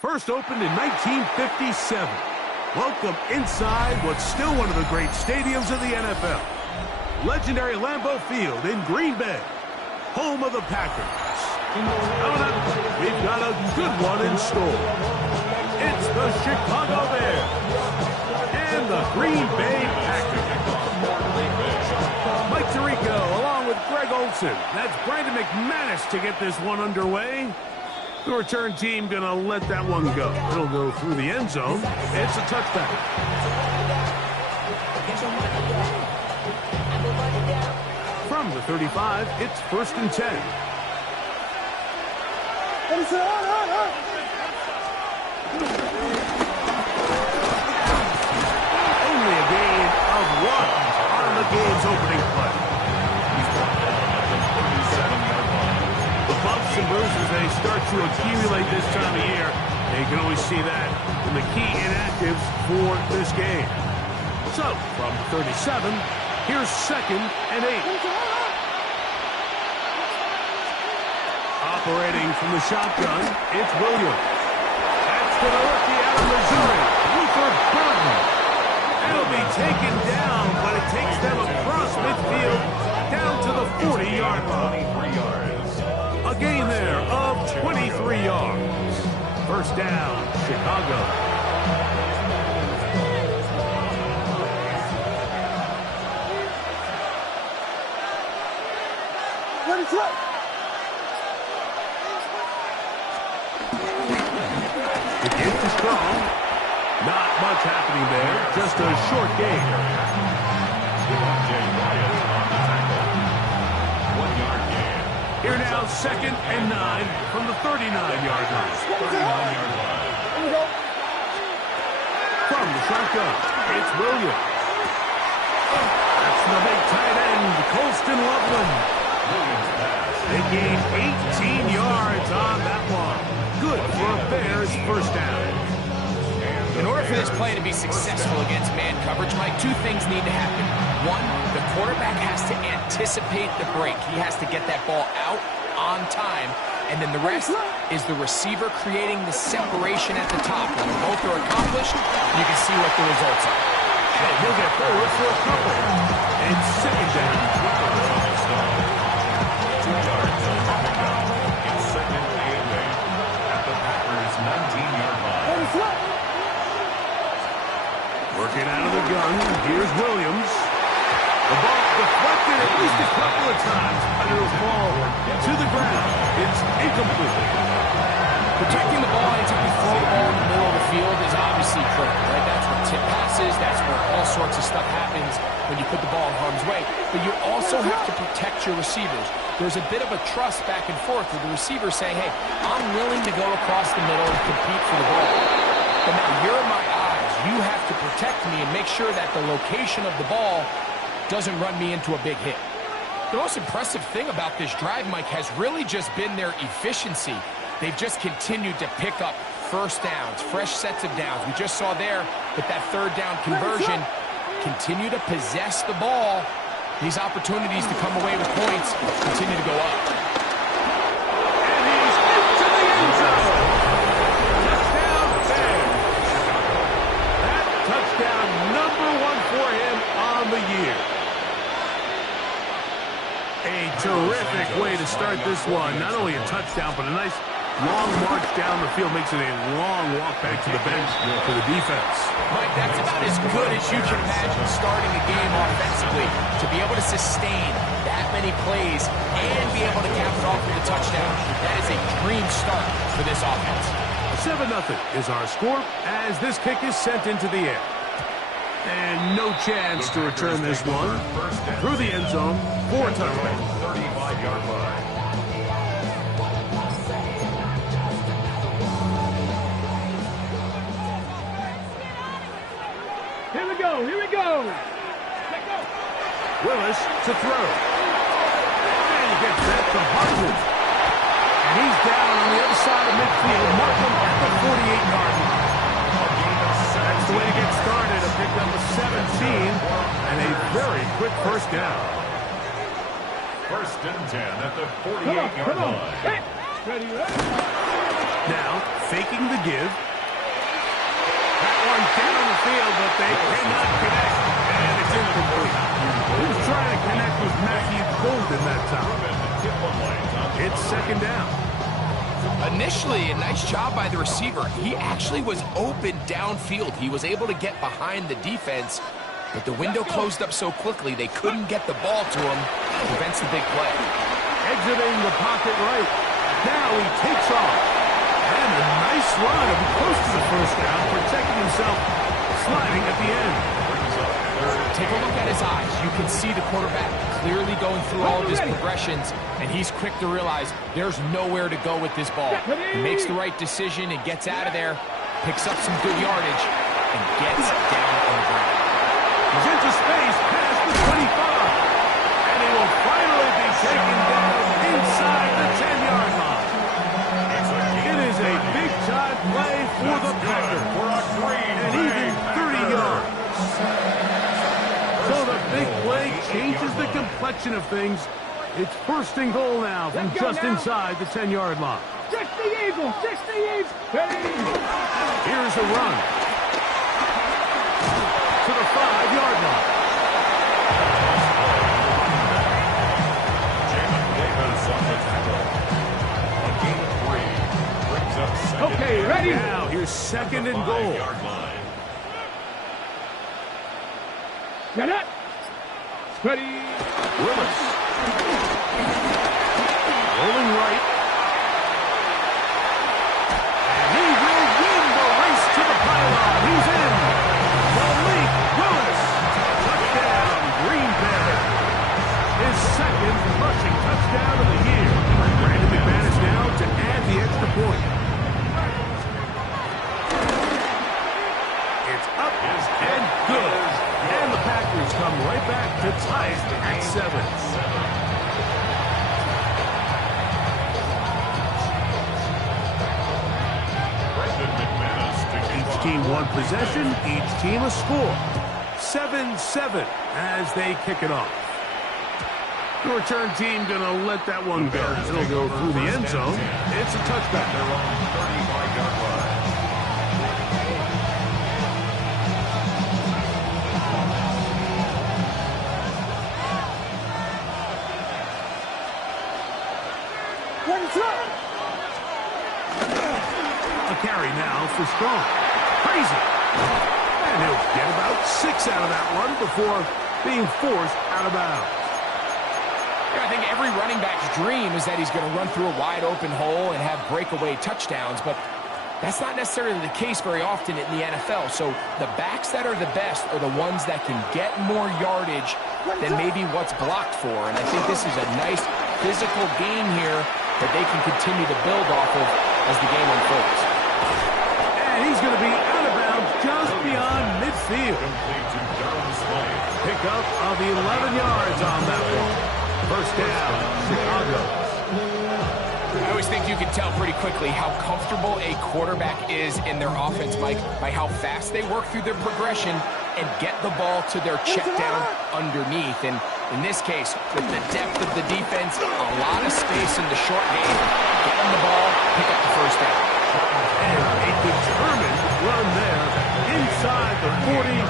First opened in 1957. Welcome inside what's still one of the great stadiums of the NFL. Legendary Lambeau Field in Green Bay, home of the Packers. Coming up, we've got a good one in store. It's the Chicago Bears and the Green Bay Packers. Mike Tirico along with Greg Olson. That's Brandon McManus to get this one underway. The return team going to let that one go. It'll go through the end zone. It's a touchback. From the 35, it's 1st and 10. Only a gain of 1 on the game's opening play. Bumps and bruises, they start to accumulate this time of year. You can always see that in the key inactives for this game. So, from the 37, here's 2nd and 8. Operating from the shotgun, it's Williams. That's to the rookie out of Missouri, Luther Burton. It'll be taken down, but it takes them across midfield down to the 40-yard line. A gain there of 23 yards. First down, Chicago. The gift is strong. Not much happening there. Just a short gain. Here now, 2nd and 9 from the 39-yard line. From the shotgun, it's Williams. That's the big tight end, Colston Loveland. They gain 18 yards on that one. Good for a Bears first down. In order for this play to be successful against man coverage, Mike, 2 things need to happen. 1, the quarterback has to anticipate the break. He has to get that ball out on time. And then the rest is the receiver creating the separation at the top. When both are accomplished, you can see what the results are. And he'll get forward for a couple. And 2nd down. It's 2nd and 8 at the Packers' 19-yard line. Working out of the gun, here's Williams. The ball deflected at least a couple of times, but it'll fall to the ground. It's incomplete. Protecting the ball anytime you throw the ball in the middle of the field is obviously critical, right? That's where tip passes, that's where all sorts of stuff happens when you put the ball in harm's way. But you also have to protect your receivers. There's a bit of a trust back and forth with the receiver saying, hey, I'm willing to go across the middle and compete for the ball. But now you're my eyes. You have to protect me and make sure that the location of the ball doesn't run me into a big hit. The most impressive thing about this drive, Mike, has really just been their efficiency. They've just continued to pick up first downs, fresh sets of downs. We just saw there with that 3rd down conversion, continue to possess the ball. These opportunities to come away with points continue to go up. And he's into the end zone. Touchdown, Bears. That touchdown, number 1 for him on the year. A terrific way to start this one. Not only a touchdown, but a nice long march down the field. Makes it a long walk back to the bench for the defense. Mike, that's about as good as you can imagine starting a game offensively. To be able to sustain that many plays and be able to cap it off with a touchdown, that is a dream start for this offense. 7-0 is our score as this kick is sent into the air. And no chance to return this one through the end zone for a touchdown. 35-yard line. Here we go, here we go. Willis to throw. And he gets that to Hartman. blitzes. And he's down on the other side of midfield. Mark him at the 48-yard line. That's the way to get started. A pick up of 17 and a very quick first down. First and 10 at the 48-yard line. Hey. Ready. Now, faking the give. That one down on the field, but they cannot connect. And it's incomplete. He was trying to connect with Matthew Golden that time. It's second down. Initially, a nice job by the receiver. He actually was open downfield. He was able to get behind the defense, but the window closed up so quickly they couldn't get the ball to him. Prevents the big play. Exiting the pocket right. Now he takes off. And a nice run. Close to the first down, protecting himself, sliding at the end. Take a look at his eyes. You can see the quarterback clearly going through all of his progressions, and he's quick to realize there's nowhere to go with this ball. He makes the right decision and gets out of there, picks up some good yardage, and gets down on the ground. He's into space past the 25, and he will finally be taken down inside the 10-yard line. It is a big-time play for the Packers, and even 30 yards. So the big play changes the complexion of things. It's first and goal now from just inside the 10-yard line. 60 Eagles, 60 Eagles. Here's a run to the 5-yard line. Okay, ready? Now here's second and goal. Get it. Ready. Willis. Rolling right. And he will win the race to the pylon. He's in. Malik Willis. Touchdown, Green Bay. His second rushing touchdown of the year. Brandon McManus now to add the extra point. It's up and good. And the Packers come right back to tie it at 7. Each team one possession, each team a score. 7-7 as they kick it off. The return team going to let that one go. It'll go through the end zone. It's a touchback. They're on 35-yard line. A carry now for Strong. Crazy. And he'll get about 6 out of that one before being forced out of bounds. Yeah, I think every running back's dream is that he's going to run through a wide open hole and have breakaway touchdowns, but that's not necessarily the case very often in the NFL. So the backs that are the best are the ones that can get more yardage than maybe what's blocked for. And I think this is a nice physical game here that they can continue to build off of as the game unfolds. And he's going to be out of bounds just beyond midfield. Pick up of 11 yards on that one. First down, Chicago. I always think you can tell pretty quickly how comfortable a quarterback is in their offense, Mike, by how fast they work through their progression and get the ball to their check down underneath. And in this case, with the depth of the defense, a lot of space in the short game, get them the ball, pick up the first down. And a determined run there inside the 40.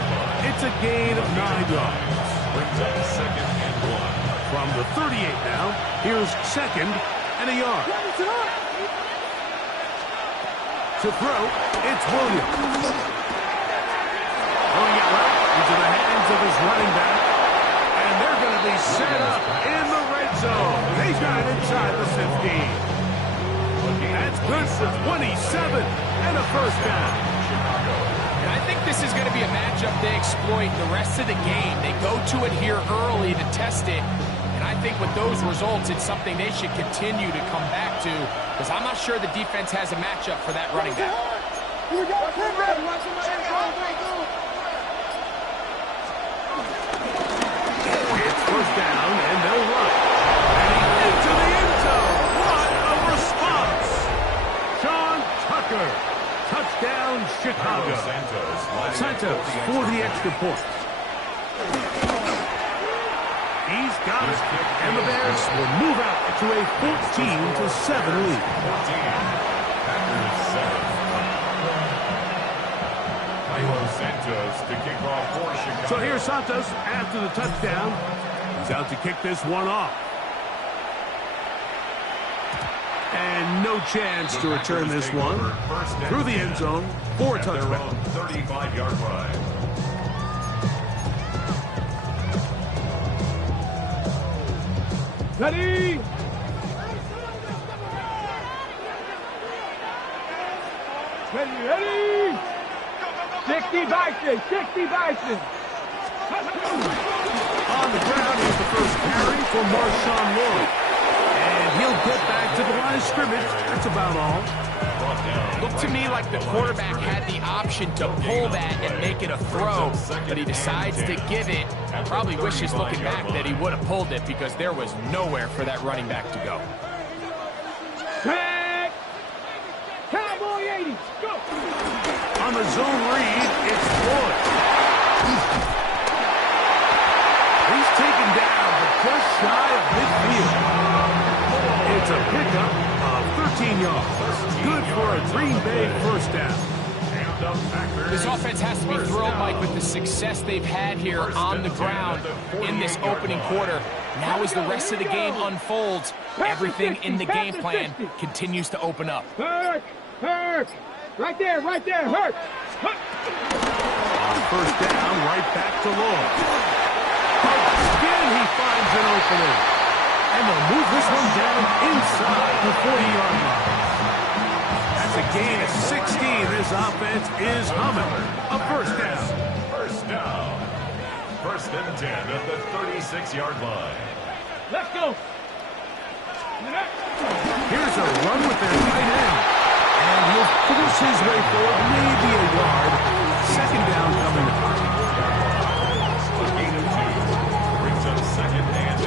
It's a gain of 9 yards. Brings up second and 1. From the 38 now, here's second and a yard. To throw, it's Williams. Throwing it right into the hands of his running back. And they're going to be set up in the red zone. They've got it inside the 15. That's good for 27 and a first down. And I think this is going to be a matchup they exploit the rest of the game. They go to it here early to test it. And I think with those results, it's something they should continue to come back to, because I'm not sure the defense has a matchup for that running back. It's first down, and they'll run. And into the end zone. for the extra point. He's got it. And the Bears will move out to a 14-7 lead. 14. Packers 7. Santos to kick off for Chicago. So here's Santos after the touchdown. He's out to kick this one off. And no chance to return this one through the end zone for a touchdown. 35-yard line. Ready. Ready. 60 Bison. 60 Bison. On the ground, here's the first carry for Marshawn Lloyd. And he'll get back to the line of scrimmage. That's about all. Looked to me like the quarterback had the option to pull that and make it a throw, but he decides to give it. Probably wishes looking back that he would have pulled it because there was nowhere for that running back to go. Back. Cowboy 80. Go. On the zone read, it's Lloyd. He's taken down, but just shy of midfield. It's a pickup of 13 yards. Good for a Green Bay first down. This offense has to be thrilled, Mike, with the success they've had here on the ground in this opening quarter. Now as the rest of the game unfolds, everything in the game plan continues to open up. Hurt. Right there, hurt. On first down, right back to Lloyd. Again, he finds an opening. And they'll move this one down inside the 40-yard line. That's a gain of 16. This offense is humming. A first down. First down. First and 10 at the 36-yard line. Let's go. Here's a run with their tight end. And he'll force his way forward, maybe a yard. Second down coming up. A gain of 2. Brings up second and 8.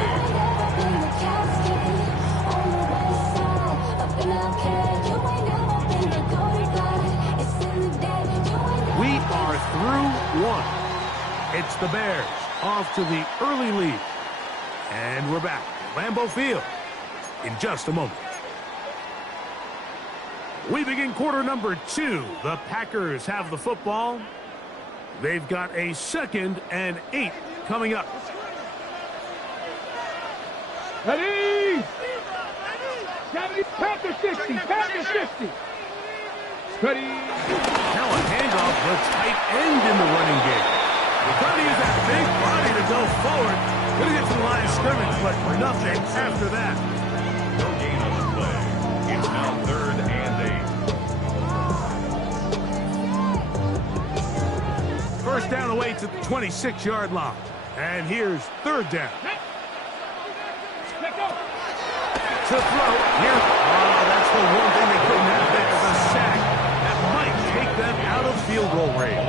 We are through one. It's the Bears off to the early lead. And we're back at Lambeau Field in just a moment. We begin quarter number 2. The Packers have the football. They've got a 2nd and 8 coming up. Ready. 70. Packers 60. Packers 50. Ready. Now a handoff, the tight end in the running game. They're going to use that big body to go forward. Going to get to the line of scrimmage, but nothing after that. No gain on the play. It's now 3rd and 8. First down away to the 26-yard line. And here's 3rd down. To throw here. Oh, that's the one thing they couldn't have there. The sack that might take them out of field goal range.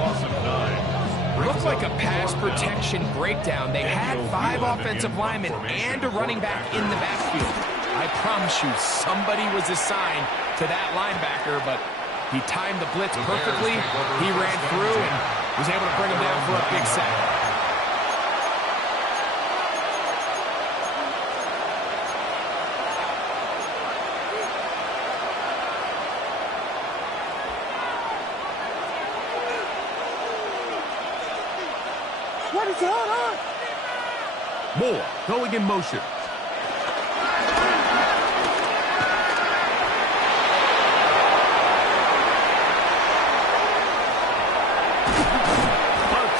Looked like a pass protection breakdown. They had 5 offensive linemen and a running back in the backfield. I promise you, somebody was assigned to that linebacker, but he timed the blitz perfectly. He ran through and was able to bring him down for a big sack. What is going on? Moore going in motion. A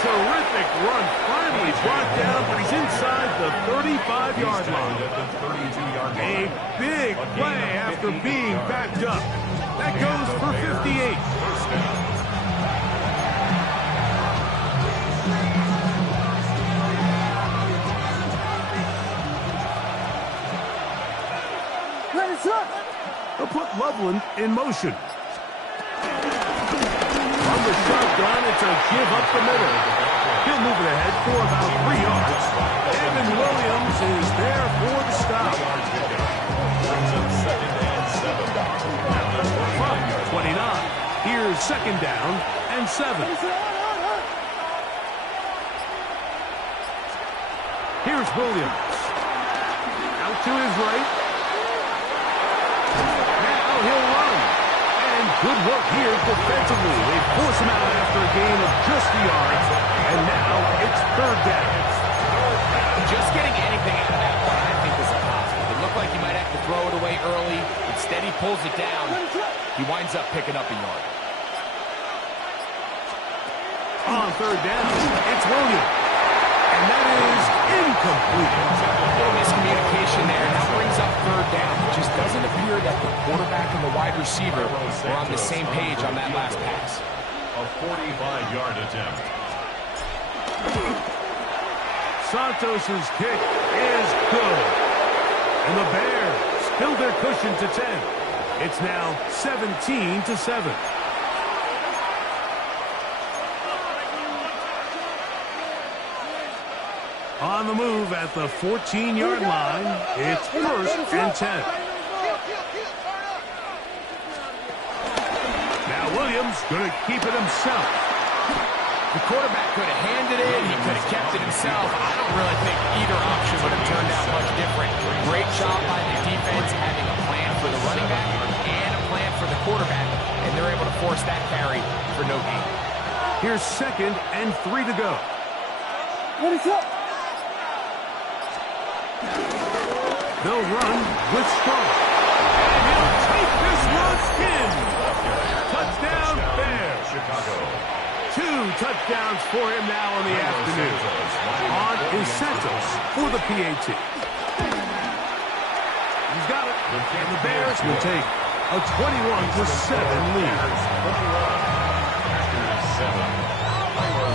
terrific run, finally brought down, but he's inside the 35-yard line. A big play after being backed up. That goes for 58. They'll put Loveland in motion. On the shotgun, it's a give up the middle. He'll move it ahead for about 3 yards. Evan Williams is there for the stop. From 29, here's 2nd down and 7. Williams. Out to his right. Now he'll run. And good work here defensively. They force him out after a gain of just a yard. And now it's third down. Just getting anything out of that one, I think, is impossible. It looked like he might have to throw it away early. Instead, he pulls it down. He winds up picking up a yard. On third down, it's Williams. And that is incomplete. A little miscommunication there, and that brings up third down. It just doesn't appear that the quarterback and the wide receiver were on the same page on that last pass. A 45-yard attempt. Santos' kick is good. And the Bears build their cushion to 10. It's now 17-7. On the move at the 14-yard line, it's first and 10. Now Williams going to keep it himself. The quarterback could have handed it. He could have kept it himself. I don't really think either option would have turned out much different. Great job by the defense having a plan for the running back and a plan for the quarterback, and they're able to force that carry for no gain. Here's 2nd and 3 to go. What is up? They'll run with Strong. And he'll take this one in. Touchdown, Bears. Chicago. 2 touchdowns for him now in the afternoon. On is Santos for the PAT. He's got it. And the Bears will take a 21-7 lead. After 7.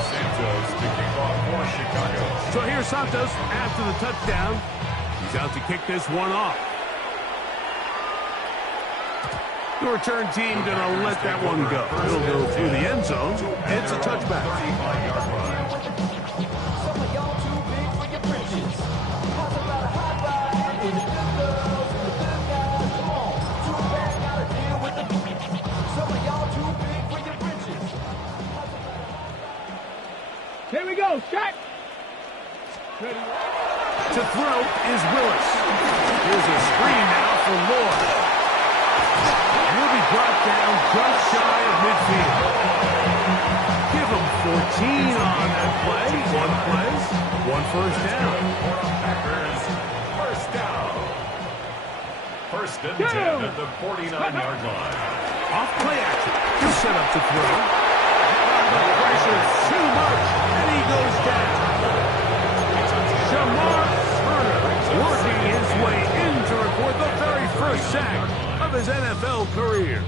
Santos to kick off for Chicago. So here's Santos after the touchdown. He's out to kick this one off. The return team going to let that one go. It'll go through the end zone. It's a touchback. 35-yard run. Here we go, Shaq. To throw is Willis. Here's a screen now for Moore. He'll be brought down just shy of midfield. Give him 14 on that play. 1 first down. Packers, first down. First and 10 at the 49-yard line. Off play action. He'll set up to throw. The pressure too much, and he goes down. Shamar Turner working his way in to record the very first sack of his NFL career.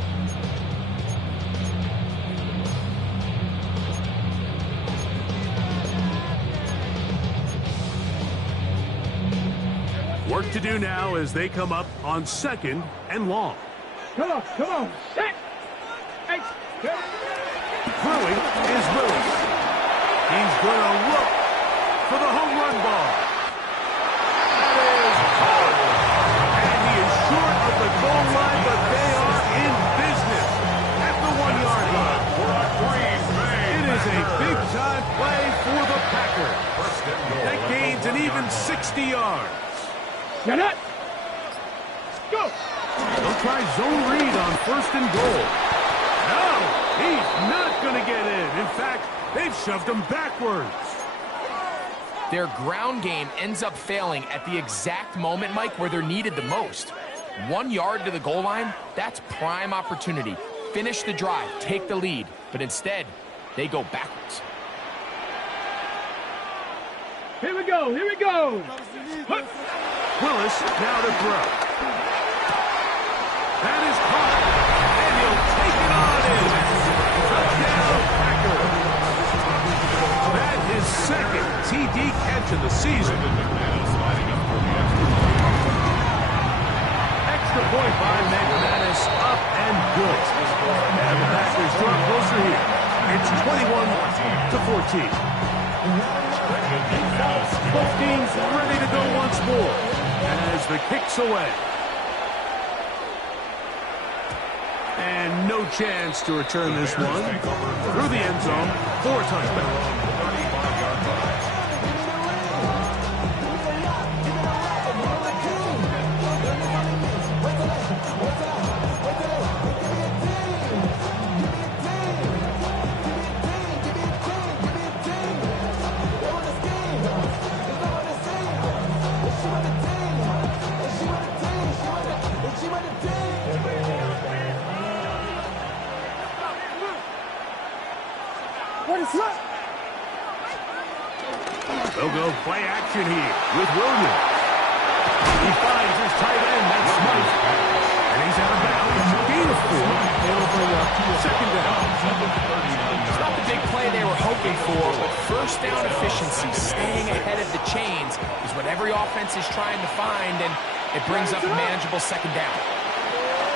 Work to do now as they come up on 2nd and long. Come on, Shaq. Hey, Throwing is Willis. He's going to look for the home run ball. That is hard. And he is short of the goal line, but they are in business at the 1-yard line. It is a big-time play for the Packers. That gains an even 60 yards. you're not. Go. They'll try zone read on 1st and goal. No, he's not going to get in. In fact, they've shoved him backwards. Their ground game ends up failing at the exact moment, Mike, where they're needed the most. 1 yard to the goal line, that's prime opportunity. Finish the drive, take the lead, but instead, they go backwards. Here we go. Willis now to throw. That is caught, and he'll take it on in. Touchdown, Packers. That is 2nd TD catch of the season. Extra point by McManus, up and good. And the Packers draw closer here. It's 21-14. Both teams ready to go once more as the kick's away. And no chance to return this one through the end zone for a touchback. They'll go play action here with Williams. He finds his tight end, that's Smith. And he's out of bounds. Gain of 4. They'll bring up second down. It's not the big play they were hoping for, but first down efficiency, staying ahead of the chains, is what every offense is trying to find, and it brings up a manageable second down.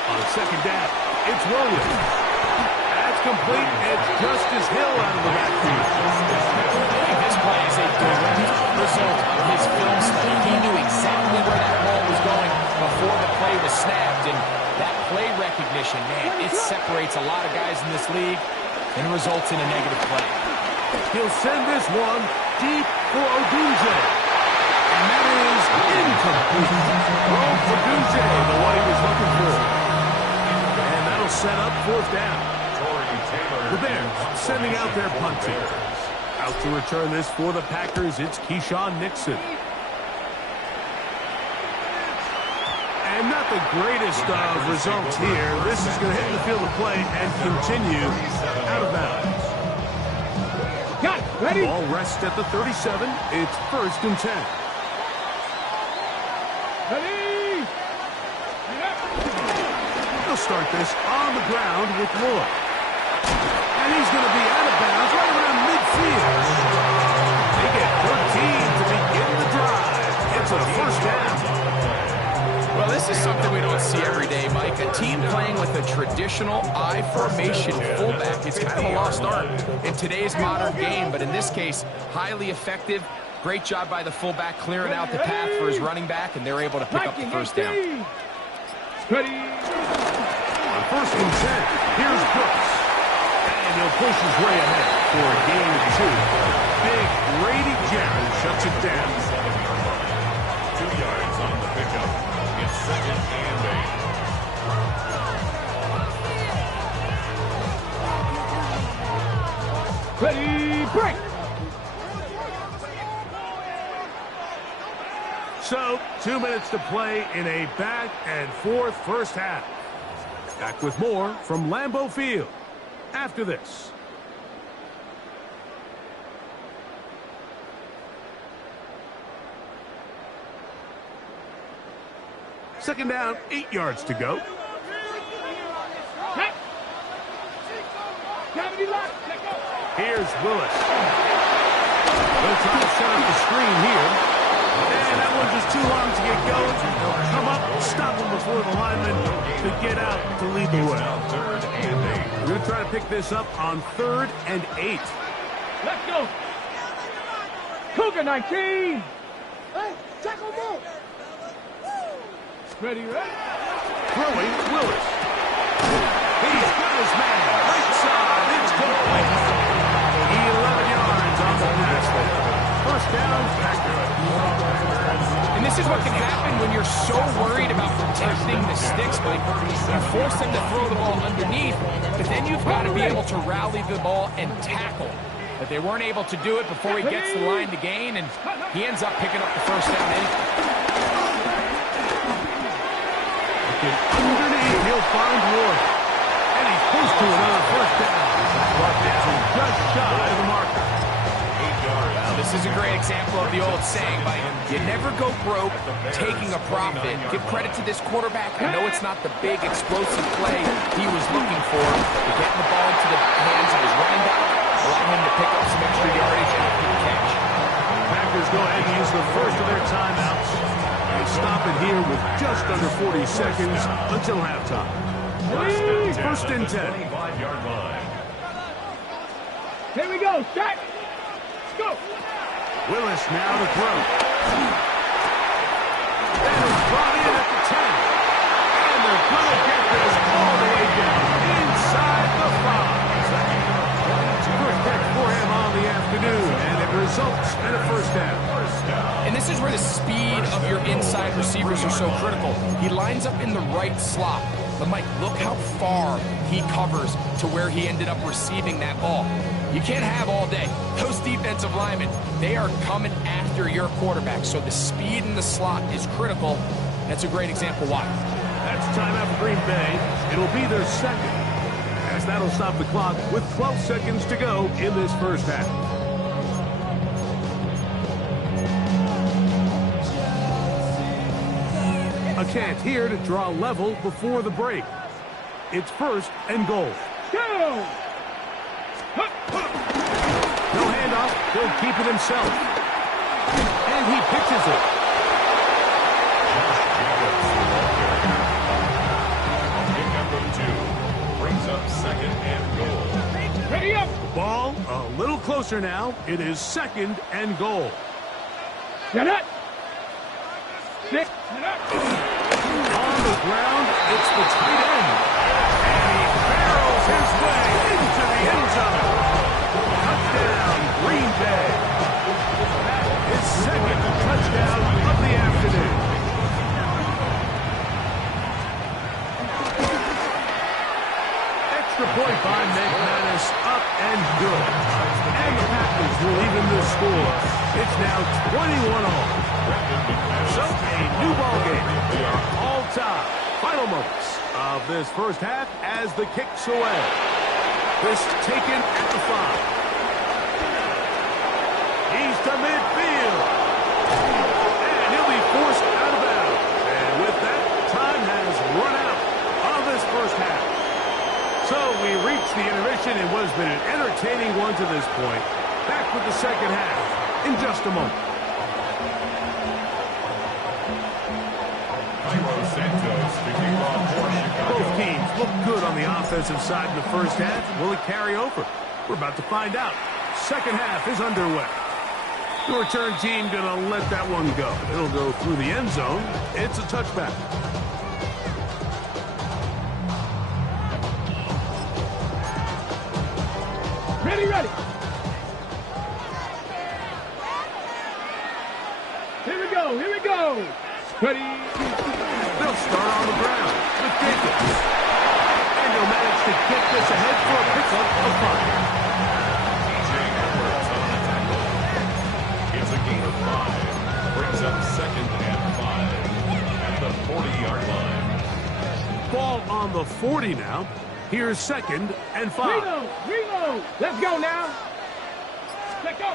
On second down, it's Williams. That's complete. It's Justice Hill out of the backfield. This play is a direct result of his film study. He knew exactly where that ball was going before the play was snapped, and that play recognition, man, it separates a lot of guys in this league and results in a negative play. He'll send this one deep for Odunze. And that is incomplete. Wrong for Odunze, the one he was looking for. And that'll set up fourth down. The Bears sending out their punt team. Out to return this for the Packers, it's Keyshawn Nixon. And not the greatest of results here. This is going to hit the field of play and continue out of bounds. Got it. Ready? Ball rests at the 37. It's 1st and 10. Ready? They'll start this on the ground with Lloyd. And he's going to be out of bounds right around midfield. They get 13 to begin the drive. It's a first down. Well, this is something we don't see every day, Mike. A team playing with a traditional I formation fullback. It's kind of a lost art in today's modern game, but in this case, highly effective. Great job by the fullback clearing out the path for his running back, and they're able to pick up the first down. Ready? On 1st and 10, here's Brooks. And he'll push his way ahead for a gain of 2. Big Grady Jarrett shuts it down. 2 yards on the pickup. It's 2nd and 8. Ready? Break! So, 2 minutes to play in a back-and-forth first half. Back with more from Lambeau Field after this. Second down, 8 yards to go. Cut! Gravity lock! Let go! Here's Willis. They'll try to set up the screen here. And that one's just too long to get going. They'll come up and stop him before the lineman to get out to lead the way. 3rd and 8. We're going to try to pick this up on 3rd and 8. Let's go! Cougar 19! Hey, tackle move! Ready, ready? Throwing Willis. He's got his man. Right side. It's complete. 11 yards on the pass there. First down, Packers. And this is what can happen when you're so worried about protecting the sticks, Mike. You force them to throw the ball underneath, but then you've got to be able to rally the ball and tackle. But they weren't able to do it before he gets the line to gain, and he ends up picking up the first down anyway. Underneath, he'll find Lloyd. And he's pushed to another first down. Brought down just shy of the marker. 8 yards. Well, this is a great example of the old saying, Mike. You never go broke taking a profit. Give credit to this quarterback. I know it's not the big, explosive play he was looking for, but getting the ball into the hands of his running back, allow him to pick up some extra yardage after the catch. Packers go ahead and use the first of their timeouts. They stop it here with just under 40 seconds until halftime. First and 10. 25-yard line. Here we go, Shaq! Let's go! Willis now to throw. That is brought in at the 10. And they're going to get this all the way down inside the 5. First catch for him on the afternoon, and it results in a first down. And this is where the speed of your inside receivers are so critical. He lines up in the right slot. But, Mike, look how far he covers to where he ended up receiving that ball. You can't have all day. Those defensive linemen, they are coming after your quarterback. So the speed in the slot is critical. That's a great example why. That's timeout for Green Bay. It'll be their second. As That'll stop the clock with 12 seconds to go in this first half. A chance here to draw level before the break. It's first and goal. Go! No handoff. He'll keep it himself. And he pitches it. Pick number 2 brings up second and goal. Ready up! Ball a little closer now. It is second and goal. Get it! Get it! On the ground, it's the tight end. And he barrels his way into the end zone. Touchdown, Green Bay. His second touchdown of the afternoon. Extra point by McManus, up and good. And the Packers will even the score. It's now 21-all. So, a new ball game. We are all tied. Final moments of this first half as the kick's away. This taken at the 5. He's to midfield. And he'll be forced out of bounds. And with that, time has run out of this first half. So we reach the intermission in what has been an entertaining one to this point. Back with the second half in just a moment. Both teams look good on the offensive side in the first half. Will it carry over? We're about to find out. Second half is underway. The return team going to let that one go. It'll go through the end zone. It's a touchback. Ready, ready! Here we go, here we go! Ready! They'll start on the ground with Jacobs. And they'll manage to get this ahead for a pickup of 5. It's a gain of 5. Brings up second and 5 at the 40-yard line. Ball on the 40 now. Here's second and 5. Reload! Let's go now! Let's go!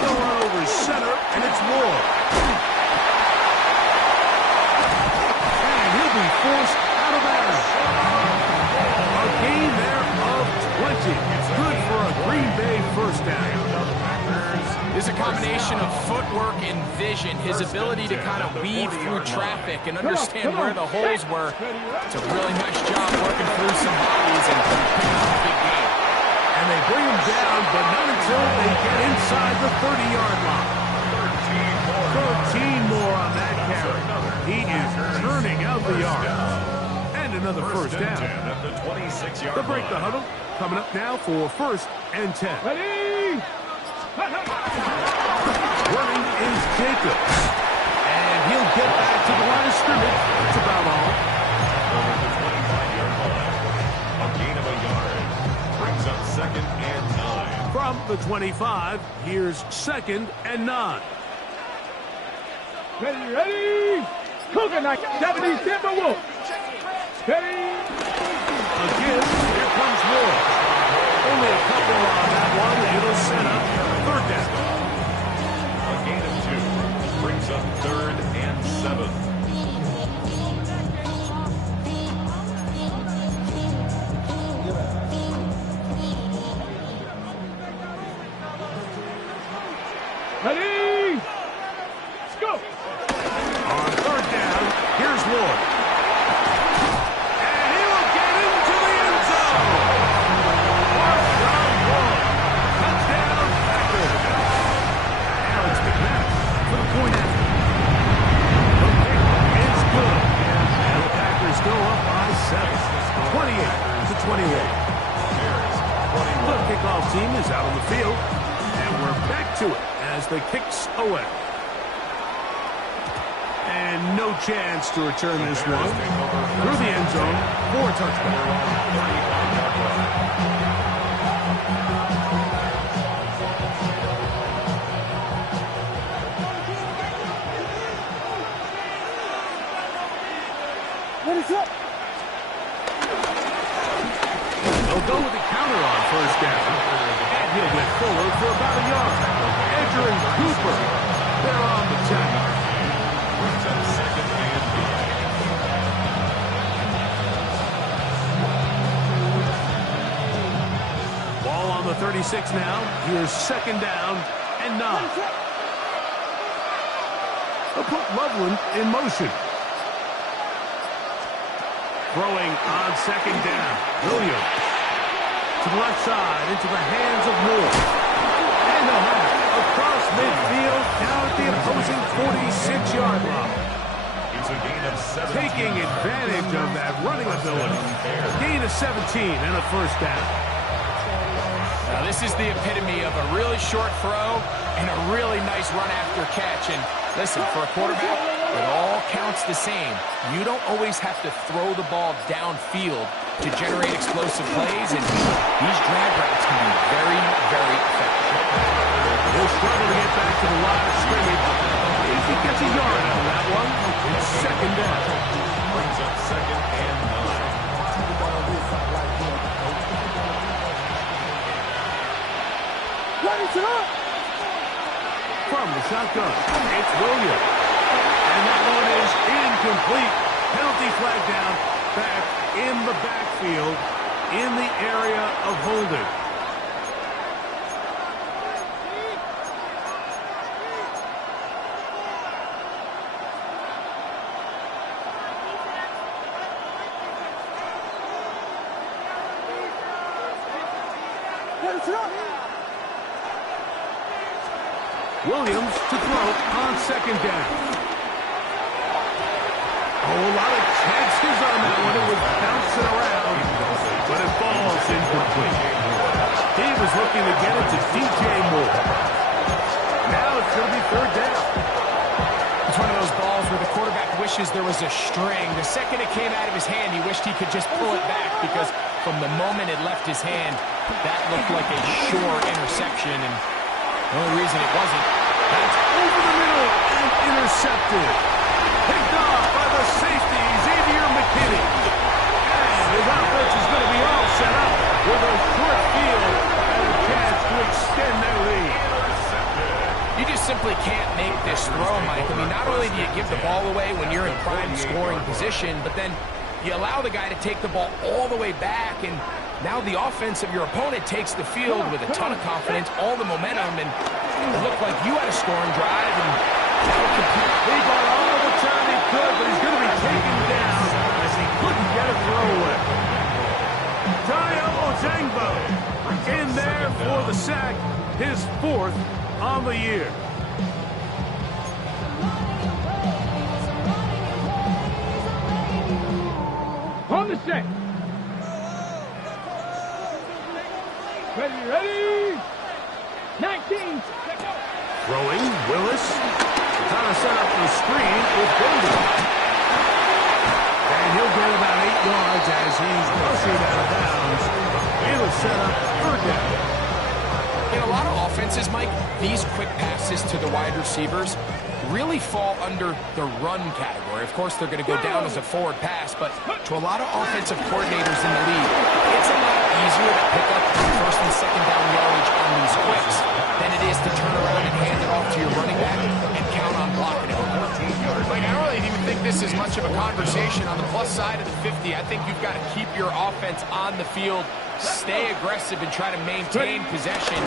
They'll run over center, and it's Ward. And he'll be forced out of bounds. A gain there of 20. It's good for a Green Bay first down. There's a combination of footwork and vision, his ability to kind of weave through traffic and understand where the holes were. It's a really nice job working through some bodies and picking up a big game. And they bring him down, but not until they get inside the 30-yard line. 13 more on that carry. He is turning out the yards. And another first down. They'll break the huddle. Coming up now for first and 10. Ready! Running is Jacobs. And he'll get back to the line of scrimmage. That's about all. Over the 25-yard line. A gain of a yard. Brings up second and 9. From the 25, here's second and 9. Ready, ready! Coconut 70 Timberwolf! Ready! Again, here comes Ward. Only a couple on that one. It'll set up third down. A gain of 2. Brings up third and 7. Ready! Let's go! On third down, here's Ward. And he will get into the end zone. First down, Ward. Touchdown, Packers. Now it's McManus for the point after. The kick is good. And the Packers go up by 7. 28-21. The kickoff team is out on the field. And we're back to it as the kick's away. And no chance to return this one. Through the end zone for a touchdown. What is up? They'll go with the counter on first down. And he'll get forward for about a yard. Edger and Cooper, they're on the tackle. Brings up second and 9. Ball on the 36 now. Here's second down and 9. They'll put Loveland in motion. Throwing on second down. Williams to the left side into the hands of Moore. And they'll have it across midfield down at the opposing 46-yard line. It's a gain of 17. Taking advantage of that running ability. Gain of 17 and a first down. Now this is the epitome of a really short throw and a really nice run after catch. And listen, for a quarterback, it all counts the same. You don't always have to throw the ball downfield to generate explosive plays, and these drag routes can be very, very effective. He'll struggle to get back to the line of scrimmage. If he gets a yard out of that one, it's second down. Brings up second and 9. Ready to up. From the shotgun, it's Williams. And that one is incomplete. Penalty flag down, back in the backfield, in the area of holding. Ready to up. Williams to throw on second down. Oh, a lot of chances on that one. It was bouncing around, but it falls incomplete. He was looking to get it to DJ Moore. Now it's going to be third down. It's one of those balls where the quarterback wishes there was a string. The second it came out of his hand, he wished he could just pull it back, because from the moment it left his hand, that looked like a sure interception, and the only reason it wasn't. That's over the middle and intercepted. Picked off by the safety, Xavier McKinney. And his offense is going to be all set up with a short field and a chance to extend their lead. You just simply can't make this throw, Mike. I mean, not only do you give the ball away when you're in prime scoring position, but then you allow the guy to take the ball all the way back, and now the offense of your opponent takes the field with a ton of confidence, all the momentum, and it looked like you had a scoring drive, and that would compete. He got all the time he could, but he's going to be taken down as he couldn't get a throw away. Tayo Ojangbo in there for the sack, his 4th on the year. On the set. Ready. 19. Throwing, Willis. Trying to set up the screen with Golden. And he'll get about 8 yards as he's rushing out of bounds. It'll set up third down. In a lot of offenses, Mike, these quick passes to the wide receivers really fall under the run category. Of course, they're going to go down as a forward pass, but to a lot of offensive coordinators in the league, it's a lot easier to pick up first and second down yardage on these quicks than it is to turn around and hand it off to your running back and count on blocking it. Like, I don't really even think this is much of a conversation on the plus side of the 50. I think you've got to keep your offense on the field, stay aggressive, and try to maintain possession.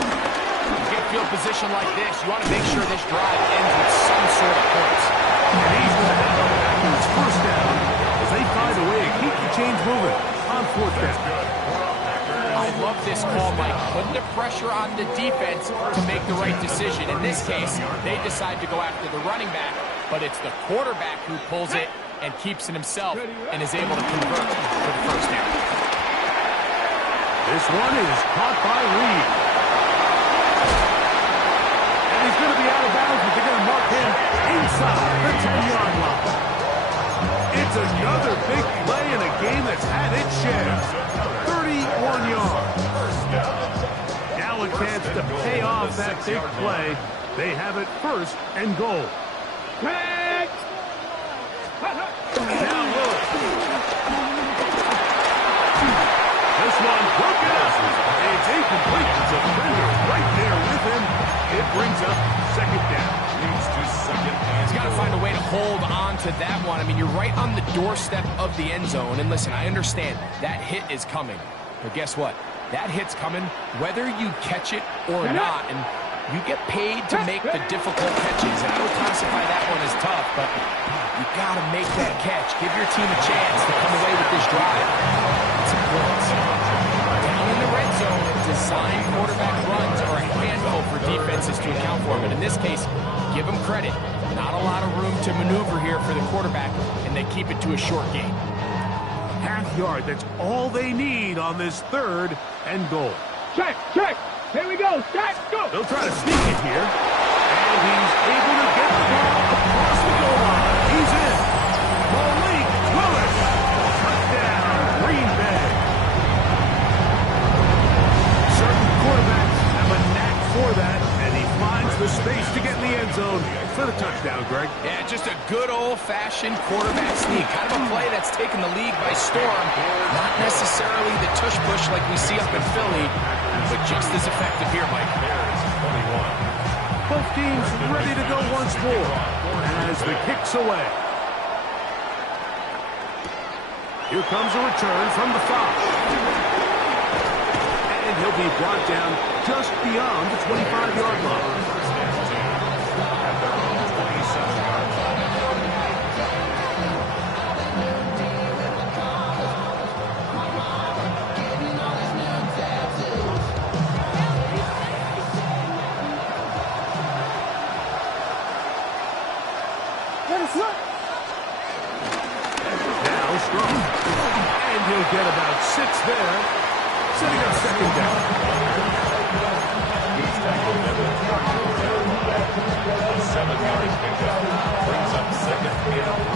You get field position like this, you want to make sure this drive ends with some sort of points. And he's going to have it back to his first down as they find a way to keep the chains moving on 4th down. I love this call, Mike. Putting the pressure on the defense to make the right decision. In this case, they decide to go after the running back, but it's the quarterback who pulls it and keeps it himself and is able to convert for the first down. This one is caught by Reed. And he's going to be out of bounds, but they're going to mark him inside the 10-yard line. It's another big play in a game that's had its share. 31 yards. Now a chance to pay off that big play. They have it 1st and goal. Tag. Now Willis. This one broken brings up second down. Leads to second and He's got to find a way to hold on to that one. I mean, you're right on the doorstep of the end zone. And listen, I understand that hit is coming. But guess what? That hit's coming whether you catch it or not. And you get paid to make the difficult catches. And I would classify that one as tough, but you got to make that catch. Give your team a chance to come away with this drive. It's important. Down in the red zone, design quarterback runs are a handful for defenses to account for. But in this case, give them credit. Not a lot of room to maneuver here for the quarterback, and they keep it to a short gain. Half yard, that's all they need on this third and goal. Check, check. Here we go. Stack, go. They'll try to sneak it here. And he's able to get the ball across the goal line. He's in. Malik Willis. Touchdown, Green Bay. Certain quarterbacks have a knack for that, and he finds the space to get in the end zone for the touchdown, Greg. Yeah, just a good old-fashioned quarterback sneak. Kind of a play that's taken the league by storm. Not necessarily the tush-push like we see up in Philly, but just as effective here, Mike. Both teams ready to go once more as the kick's away. Here comes a return from the 5. And he'll be brought down just beyond the 25-yard line. Now strong. And he'll get about 6 there, setting up second down. He's tackled at the 7-yard pickup. Brings up second and 3.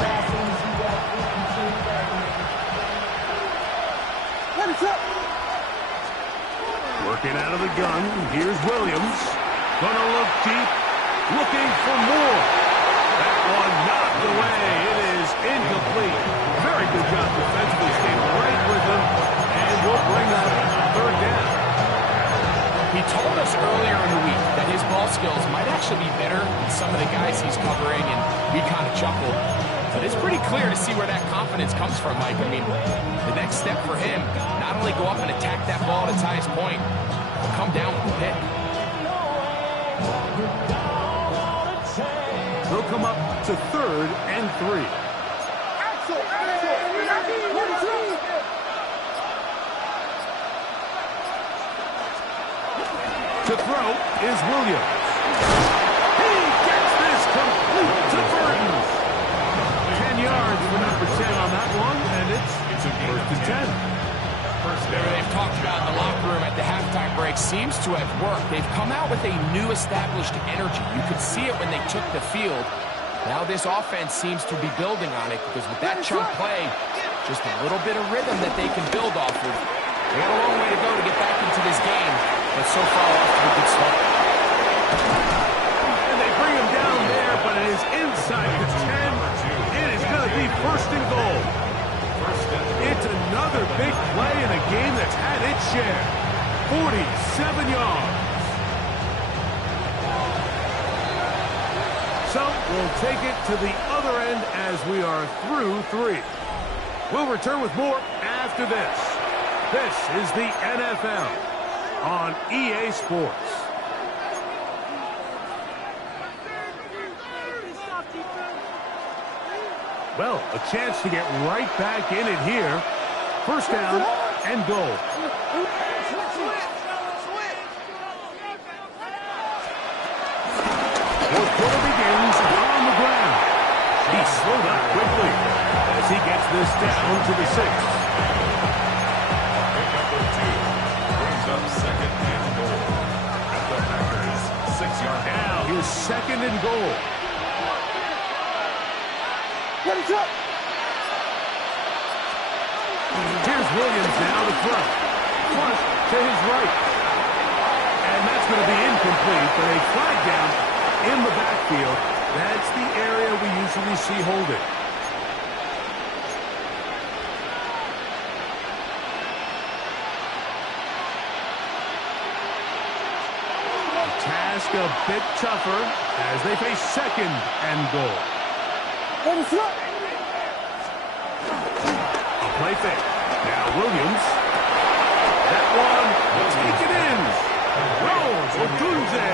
Working out of the gun. Here's Williams. Gonna look deep. Looking for more. That one knocked away. It is incomplete. Very good job defensively. Stayed right with him. And we'll bring up third down. He told us earlier in the week that his ball skills might actually be better than some of the guys he's covering, and we kind of chuckled. But it's pretty clear to see where that confidence comes from, Mike. I mean, the next step for him, not only go up and attack that ball at its highest point, but come down with the pick. They'll come up to third and 3. To throw is Williams. He gets this complete to Burton. 10 yards for number 10 on that one, and it's a first and 10. They've talked about in the locker room at the halftime break seems to have worked. They've come out with a new established energy. You could see it when they took the field. Now this offense seems to be building on it because with that chunk play, just a little bit of rhythm that they can build off of. They got a long way to go to get back into this game, but so far off to a good start. And they bring him down there, but it is inside the 10. It is going to be first and goal. It's another big play in a game that's had its share. 47 yards. So we'll take it to the other end as we are through 3. We'll return with more after this. This is the NFL on EA Sports. Well, a chance to get right back in it here. First down and goal. Fourth quarter begins on the ground. He slowed up quickly as he gets this down to the 6. Pick number 2 brings up second and goal at the Packers' 6-yard line. Now here's second and goal. Here's Williams now to throw. Flush to his right. And that's going to be incomplete, but a flag down in the backfield. That's the area we usually see holding. The task task a bit tougher as they face second and goal. A play fake. Now Williams. That one will take it in. Rolls Odunze.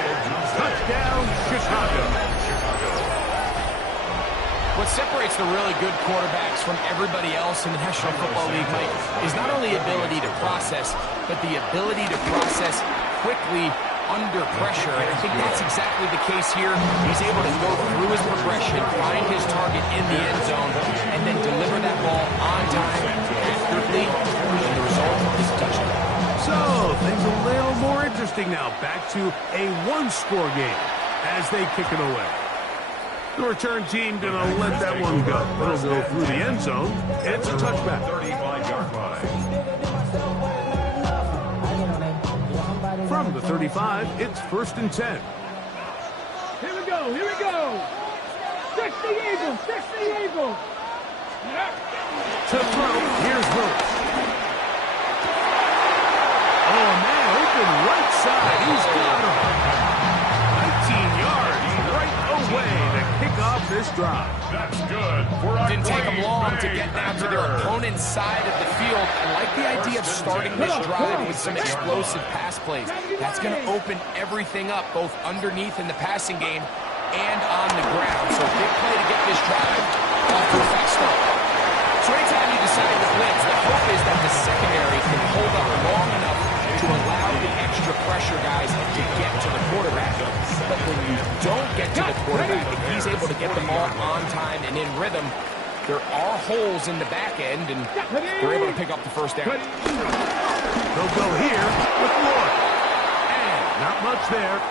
Touchdown, Chicago. What separates the really good quarterbacks from everybody else in the National Football League, Mike, is not only ability to process, but the ability to process quickly under pressure. And I think that's exactly the case here. He's able to go through his progression, find his target in the end zone, and then deliver that ball on time, accurately, and the result is a touchdown. So, things a little more interesting now. Back to a one-score game as they kick it away. The return team going to let that one go. It'll go through the end zone. It's a touchback. 35-yard line. From the 35, it's 1st and 10. Here we go, here we go. 60 Eagles, 60 Eagles. To throw, here's Willis. Oh, man, open right side. He's got him. 19 yards right away to kick off this drive. That's good. Didn't take them long to get down to their opponent's side of the field. I like the idea of starting this drive with some explosive pass plays. That's going to open everything up, both underneath in the passing game and on the ground. So big play to get this drive off to a fast start. So anytime you decide to blitz, the hope is that the secondary can hold up long enough to allow the extra pressure guys to get to the quarterback. But when you don't get to the quarterback and he's able to get the ball on time and in rhythm, there are holes in the back end, and they're able to pick up the first down. They'll go here with Lloyd. And not much there.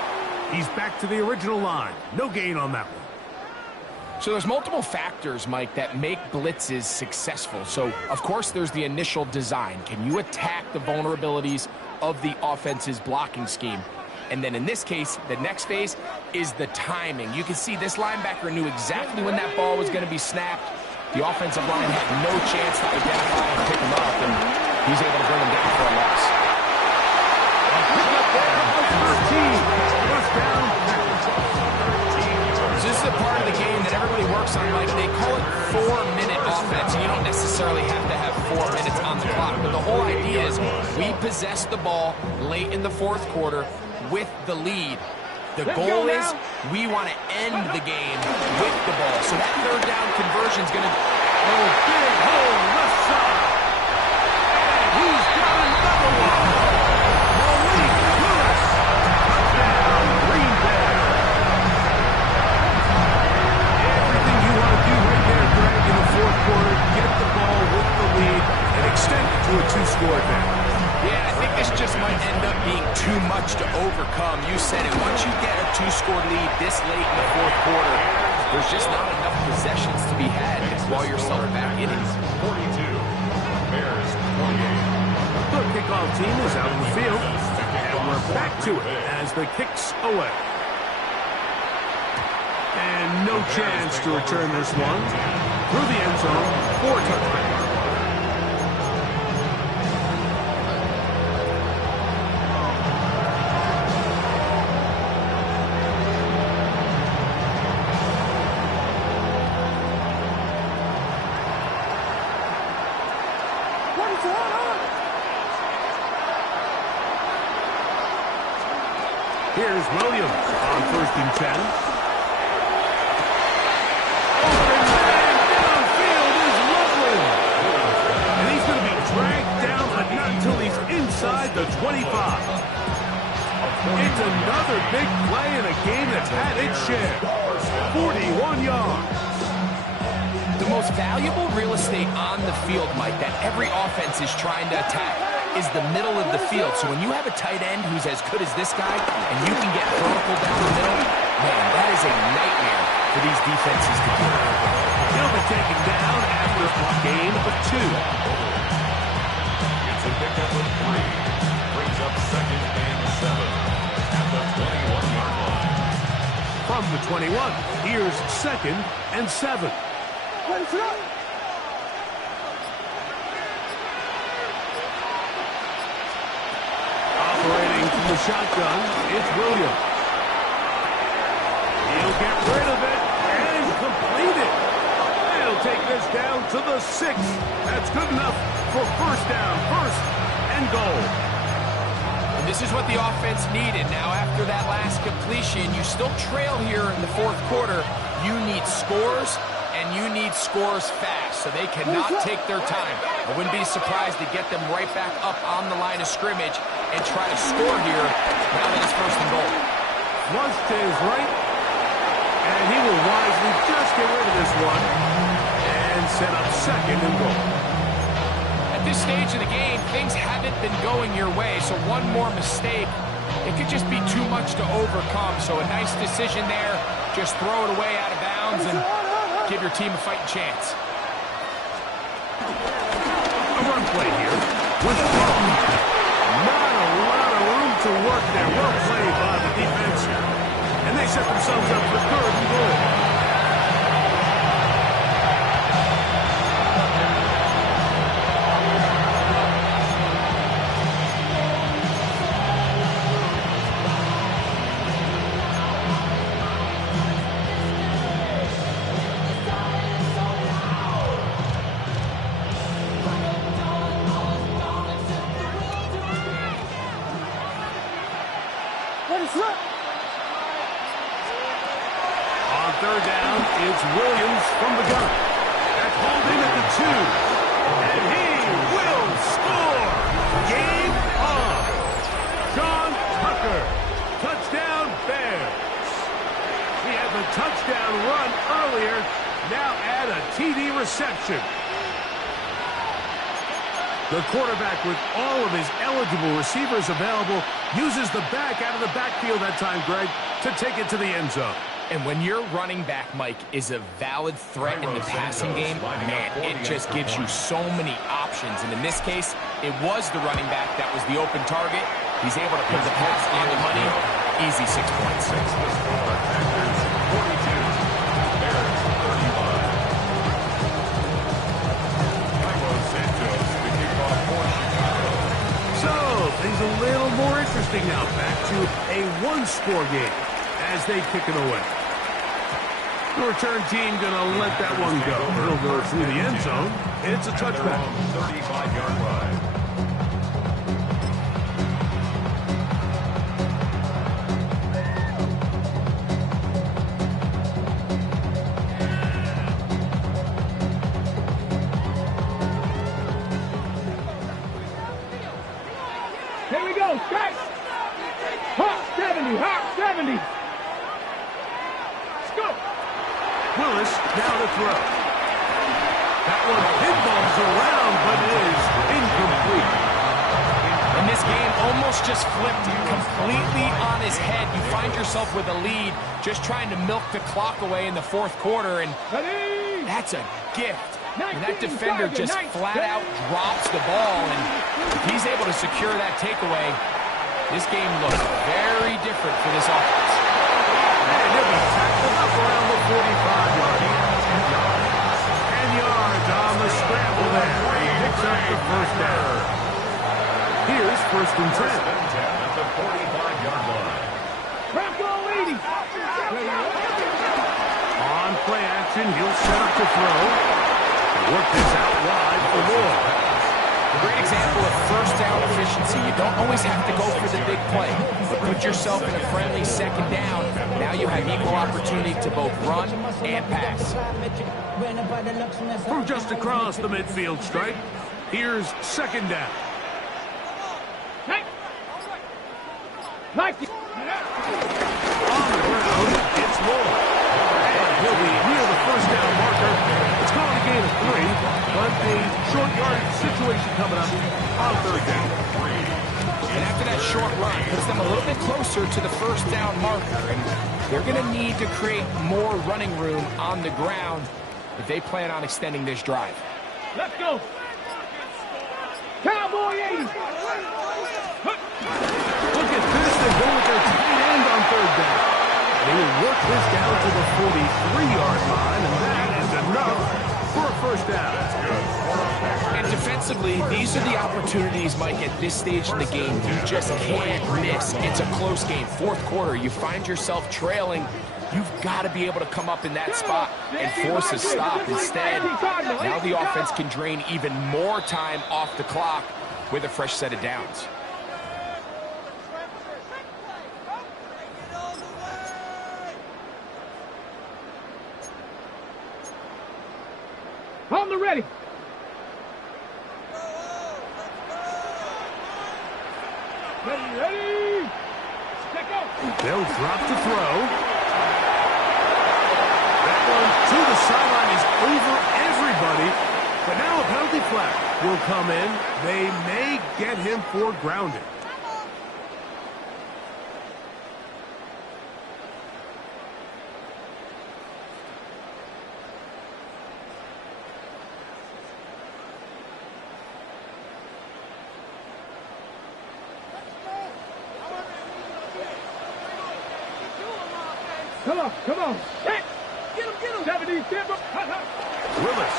He's back to the original line. No gain on that one. So there's multiple factors, Mike, that make blitzes successful. So, of course, there's the initial design. Can you attack the vulnerabilities of the offense's blocking scheme? And then in this case, the next phase is the timing. You can see this linebacker knew exactly when that ball was going to be snapped. The offensive line had no chance to identify and pick him up, and he's able to bring him down for a loss. First down. So this is a part of the game that everybody works on, Mike. They call it 4-minute offense. You don't necessarily have to have 4 minutes on the clock, but the whole idea is we possess the ball late in the fourth quarter with the lead. The goal is we want to end the game with the ball. So that third down conversion is going to... Oh, big hole left side. And he's got another one. Malik Lewis. Touchdown, Green Bay. Everything you want to do right there, Greg, in the fourth quarter, get the ball with the lead and extend it to a 2-score advantage. Yeah, I think this just might end up being too much to overcome. You said it. Once you get a 2-score lead this late in the fourth quarter, there's just not enough possessions to be had while you're selling back innings. 42. Bears 28. The kickoff team is out in the field, and we're back to it as the kick's away. And no chance to return this one through the end zone for a touchback. Here's Williams on 1st and 10. Open man downfield is Loveland. And he's going to be dragged down, but not until he's inside the 25. It's another big play in a game that's had its share. 41 yards. The most valuable real estate on the field, Mike, that every offense is trying to attack is the middle of the field. So when you have a tight end who's as good as this guy and you can get vertical down the middle, man, that is a nightmare for these defenses to do. He'll be taken down after a gain of 2. It's a pickup of 3. Brings up 2nd and 7 at the 21-yard line. From the 21, here's 2nd and 7. Operating from the shotgun, it's Williams. He'll get rid of it and complete it. He'll take this down to the 6. That's good enough for first down, first and goal. And this is what the offense needed. Now, after that last completion, you still trail here in the fourth quarter. You need scores, and you need scores fast, so they cannot take their time. I wouldn't be surprised to get them right back up on the line of scrimmage and try to score here now that it's first and goal. Flush to his right, and he will wisely just get rid of this one and set up second and goal. At this stage of the game, things haven't been going your way, so one more mistake, it could just be too much to overcome. So a nice decision there. Just throw it away out of bounds and give your team a fighting chance. A run play here with not a lot of room to work there. Well played by the defense. And they set themselves up for third and goal. On third down, it's Williams from the gun. That's hauled in at the 2. And he will score. Game on. John Tucker. Touchdown Bears. He had the touchdown run earlier. Now add a TD reception. The quarterback, with all of his eligible receivers available, uses the back out of the backfield that time, Greg, to take it to the end zone. And when your running back, Mike, is a valid threat in the passing game, man, it just gives you so many options. And in this case, it was the running back that was the open target. He's able to put the Colts on the money. Easy 6 points. Things a little more interesting now. Back to a one-score game as they kick it away. The return team going to let that one go. He'll go through the end zone. It's a touchback. 35-yard line. Here we go, strike! Hawk 70, Hawk 70! Let's go! Willis now to throw. That one pinballs around, but it is incomplete. And this game almost just flipped completely on his head. You find yourself with a lead, just trying to milk the clock away in the fourth quarter, and that's a gift. And that defender just flat out drops the ball, and if he's able to secure that takeaway, this game looks very different for this offense. And he'll be tackled up around the 45-yard line. 10 yards on the scramble there. He picks up the first down. Here's first and 10. At the 45-yard line. Rocco 80! On play action, he'll set up to throw. Work this out wide for more. A great example of first down efficiency. You don't always have to go for the big play, but put yourself in a friendly second down. Now you have equal opportunity to both run and pass. From just across the midfield stripe, here's second down. Like it! On the ground, it's Moore. And he'll be near the first down marker. It's going to gain a 3, but a short yardage situation coming up on third down. And after that short run, puts them a little bit closer to the first down marker. And they're going to need to create more running room on the ground if they plan on extending this drive. Let's go! Cowboy 80! Look at this. They go with their tight end on third down. They will work this down to the 43-yard line, and that is enough for a first down. And defensively, these are the opportunities, Mike, at this stage in the game you just can't miss. It's a close game. Fourth quarter, you find yourself trailing. You've got to be able to come up in that spot and force a stop. Instead, now the offense can drain even more time off the clock with a fresh set of downs. On the ready. Ready. Stick up. They'll drop to throw. That one to the sideline is over everybody. But now a penalty flag will come in. They may get him for grounding. Come on. Hey, get him. 70, Willis.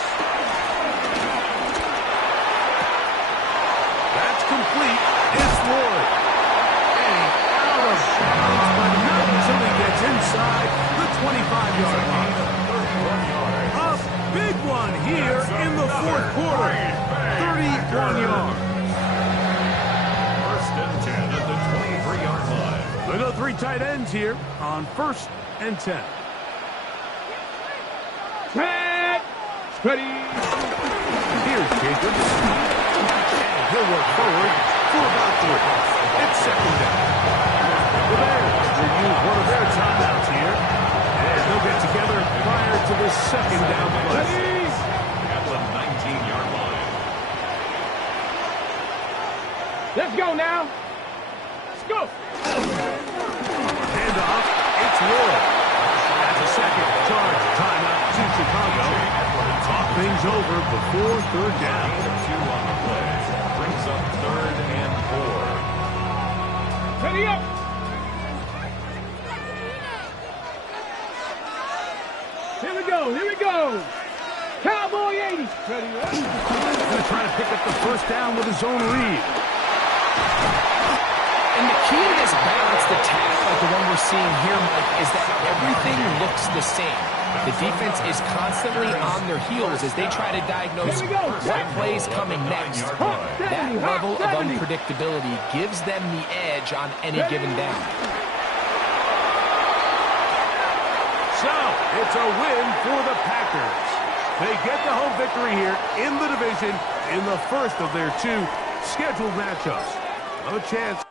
That's complete. It's Lloyd. And out of bounds, but not until he gets inside the 25-yard line. A big one here in the fourth quarter. 31 yards. First and 10 at the 23-yard line. There go three tight ends here on 1st and 10. Ready. Here's Jacobs. And he'll work forward for about 3. It's 2nd down. The Bears will use one of their timeouts here. And they'll get together prior to the 2nd down play. At the 19-yard line. Let's go now. Let's go. Handoff. It's Lloyd. That's a second charge timeout to Chicago. Talk things over before 3rd down. 2 on the play. Brings up 3rd and 4. Ready up. Here we go. Cowboy 80. Ready up. Going to try to pick up the 1st down with his own read. And the key to this balanced attack, like the one we're seeing here, Mike, is that everything looks the same. The defense is constantly on their heels as they try to diagnose what play's coming next. That level of unpredictability gives them the edge on any given down. So, it's a win for the Packers. They get the home victory here in the division in the first of their 2 scheduled matchups. No chance.